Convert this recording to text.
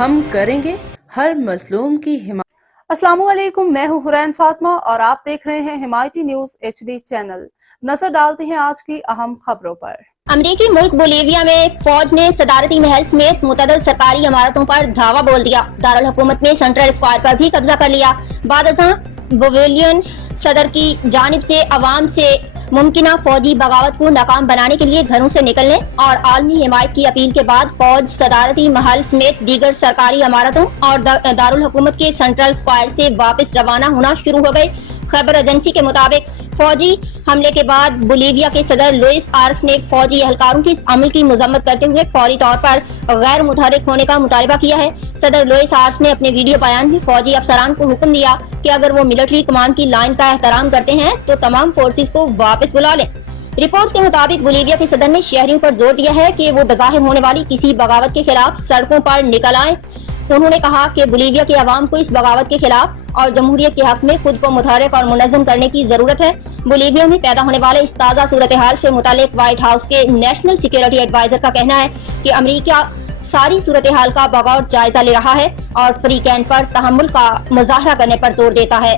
ہم کریں گے ہر مظلوم کی حمایت۔ السلام علیکم، میں ہوں حرین فاطمہ اور آپ دیکھ رہے ہیں حمایتی نیوز HD چینل۔ نظر ڈالتے ہیں آج کی اہم خبروں پر۔ امریکی ملک بولیویا میں فوج نے صدارتی محل سمیت متعدد سرکاری عمارتوں پر دھاوا بول دیا۔ دارالحکومت میں سینٹرل اسکوائر پر بھی قبضہ کر لیا۔ بعد ازاں بولیوین صدر کی جانب سے عوام سے ممکنہ فوجی بغاوت کو ناکام بنانے کے لیے گھروں سے نکلنے اور عالمی حمایت کی اپیل کے بعد فوج صدارتی محل سمیت دیگر سرکاری عمارتوں اور دارالحکومت کے سینٹرل اسکوائر سے واپس روانہ ہونا شروع ہو گئی۔ خبر ایجنسی کے مطابق فوجی حملے کے بعد بولیویا کے صدر لوئس آرس نے فوجی اہلکاروں کی اس عمل کی مذمت کرتے ہوئے فوری طور پر غیر متحرک ہونے کا مطالبہ کیا ہے۔ صدر لوئس آرس نے اپنے ویڈیو بیان میں فوجی افسران کو حکم دیا کہ اگر وہ ملٹری کمانڈ کی لائن کا احترام کرتے ہیں تو تمام فورسز کو واپس بلا لیں۔ رپورٹ کے مطابق بولیویا کے صدر نے شہریوں پر زور دیا ہے کہ وہ بظاہر ہونے والی کسی بغاوت کے خلاف سڑکوں پر نکل آئیں۔ انہوں نے کہا کہ بولیویا کے عوام کو اس بغاوت کے خلاف اور جمہوریت کے حق میں خود کو متحرک اور منظم کرنے کی ضرورت ہے۔ بولیویا میں پیدا ہونے والے اس تازہ صورتحال سے متعلق وائٹ ہاؤس کے نیشنل سیکیورٹی ایڈوائزر کا کہنا ہے کہ امریکہ ساری صورتحال کا بغور جائزہ لے رہا ہے اور فری کینٹ پر تحمل کا مظاہرہ کرنے پر زور دیتا ہے۔